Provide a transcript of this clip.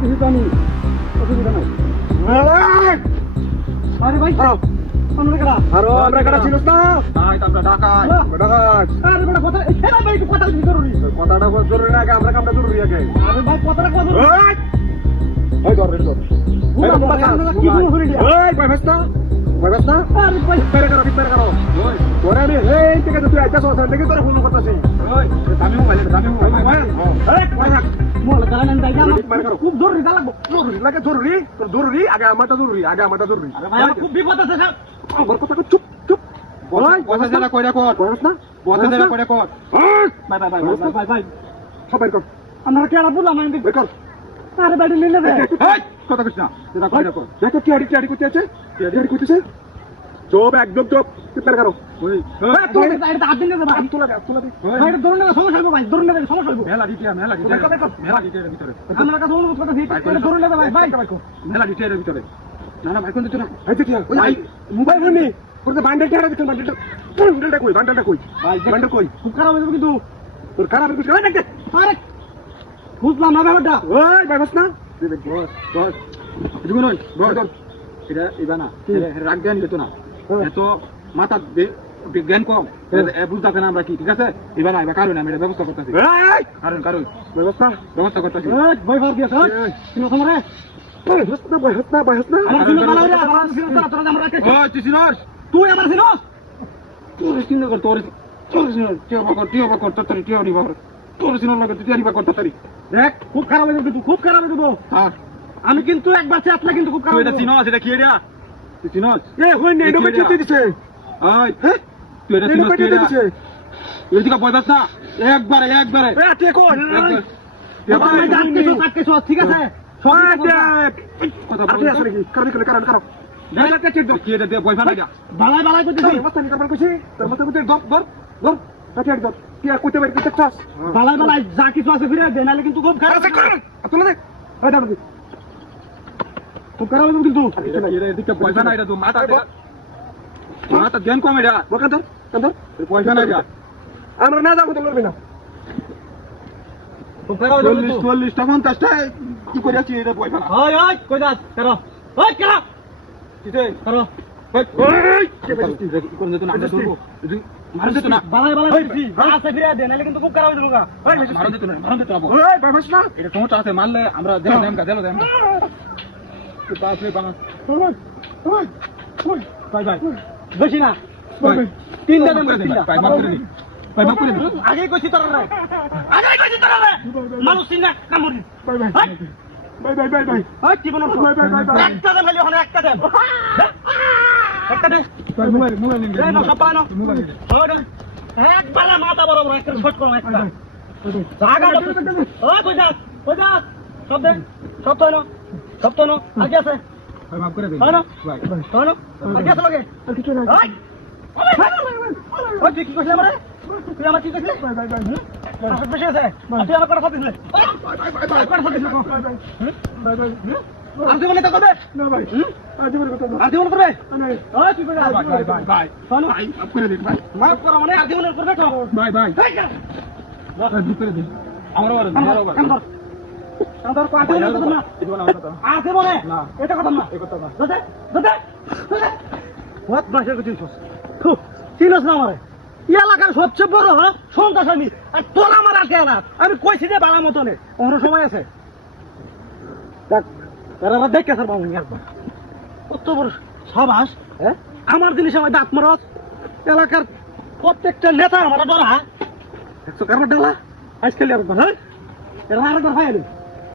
কিছু জানি অসুবিধা নাই আরে ভাই আমরা কাটা ছিলস না আমরা ঢাকায় আরে বড় কথা এই ভাই একটু কথা জরুরি কথাটা জরুরি না আগে আমরা কামটা জরুরি আগে আরে ভাই কথাটা কথা ওই ধর কি করে এই ভাই ভাস্তা আরে ভাই পেরে করো ওই ওরে আমি এই থেকে তুই আইতাছ ওখান থেকে তোর ফোন করতেছি ওই দামি মোবাইল আরে মোবাইল গালান দাইগা মার করো খুব জরুরি লাগে জরুরি আগে আমারটা জরুরি আরে ভাই খুব বিপদ আছে স্যার আমার কথা চুপ ভাই কথা জেলা কইরা কর বলছ না কথা জেলা কইরা কর ভাই সবাই কর আমরা কেডা বললাম আমি বের কর আরে বাড়ি নিলে রে এই কথা কইছ না জেলা কইরা কর দেখো কি আড়ি করতে আছে টিআড়ি করতেছে চুপ একদম চুপ বের করো ওই তুই এটা আট দিন না আমি তোলা দে ভাই এটা ধরুন না সমস্যা হবে ভাই ধরুন না সমস্যা হবে মেলা দিতে এর ভিতরে আমরা কাছে অনুরোধ করতে দিই ধরুন না ভাই মেলা দিতে এর ভিতরে না ভাই কোন দিতে না এই দিতে ওই মোবাইল ফোন নি করতে বান্ডেলটা দিতে বান্ডেলটা কই ভাই বান্ডেল কই খুব খারাপ হয়ে যাবে কিন্তু তোর খারাপ হয়ে গেছে দেখ আরে বুঝলাম না ব্যাপারটা ওই ভাই বস না বস এদিকে নয় বস এটা ইবানা রাগ জ্ঞান দিত না এত মাথা জ্ঞান কম বুঝতে পারে না আমরা কি ঠিক আছে ইবানা এবার কারণ আমি এটা ব্যবস্থা করতেছি কারণ ব্যবস্থা করতেছি ভয় ভাব দিয়েছ শুনো তোমারে তুই আমার সিনস তোর চিন্তা কর তোর দেখ খুব খারাপ হয়ে যাবে খুব খারাপ হয়ে যাবো আমি কিন্তু একবার চেষ্টা কিন্তু খুব খারাপ চিনস এটা কি এটা তুই চিনস এ হই না এটা কি দিছে আয় তুই এটা চিনস কি দিছে তুই দিকে বলবাস না একবারে এ কে কোন একবার আমি যাচ্ছি সব ঠিক আছে কথা বল নাকি কারণ ডাইলাটা চিট কি এটা দে বইফা লাগা বালাই কইতেছি মাথা নি কারণ কইছি তোর মাথা কইতে ধর কাটি একদম কি আর কইতে পারি কইতে চাস বালাই যা কিছু আছে ফিরে দে নালে কিন্তু খুব খারাপ আছে তুই দেখ ওই দাও খুব খারাপ হবে কিন্তু এর দিকে বইফা না এটা তো মাথা জ্ঞান কম এটা কান্দর বইফা না এটা আমরা না যাবো তো লড়বি না 40 টা 50 টা কি করে আছি এটা বইফা না ওই কই যাস করো ওই করো কিতে করো ওই কে বলছিস কোন যেত না আড্ডা করব মারন যেত না বালাই কইছি আছে ফিরে দে নালে কিন্তু খুব খারাপ হয়ে যাবে ওই মারন যেত না ওই বাবাস না এটা সমস্যা আছে মারলে আমরা দেলো দেম তুই পাস রে বাবা ওই ভাই বসি না তিনটা নাম করে তিনটা ভাই মাফ করে দি ভাই মাফ করে দি আগে কইছি তোরা রে মানুষ চিন্তা কামড়ি ভাই ওই কি বলছ একটা দে খালি ওখানে একটা দে ভাই মোবাইল নিন রে না সপানো মোবাইল ওই একবার মাথা বরাবর একটা শট করো একটা জায়গা ওই কই যা সব তো না আগে আছে ভাই মাফ করে দে ভাই আগে আছে লাগে কিছু না ওই তুই কি কইছিস আমারে তুই আমার কি কইছিস ভাই বেশি আছে তুই আমার কথা কইছিস আজ বলে তো কবে না ভাই আজ বলে কথা আজ বলে করবে ওই তুই ভাই শোনো ভাই মাফ করে দে ভাই মাফ করো মানে আজ বলে করবে তো ভাই মাফ করে দে আমার আন্দর পাতে না তো না আছে বলে না এটা কথা না দাদা বহুত ভাষা কইছিস থু চিনস না আমারে এই এলাকার সবচেয়ে বড় সন্ত্রাস আমি আর তোর আমার আটকে না আমি কইছি যে বালা মতনে অন্য সময় আছে দেখ তারা দেখে স্যার বাবু একবার কত বড় সাবাস হ্যাঁ আমার জিনিস আমার দাঁত মারস এলাকার প্রত্যেকটা নেতা আমার ডরা দেখছো কারণ ডালা আজকাল আর হ্যাঁ এরা আরেকবার ফাইল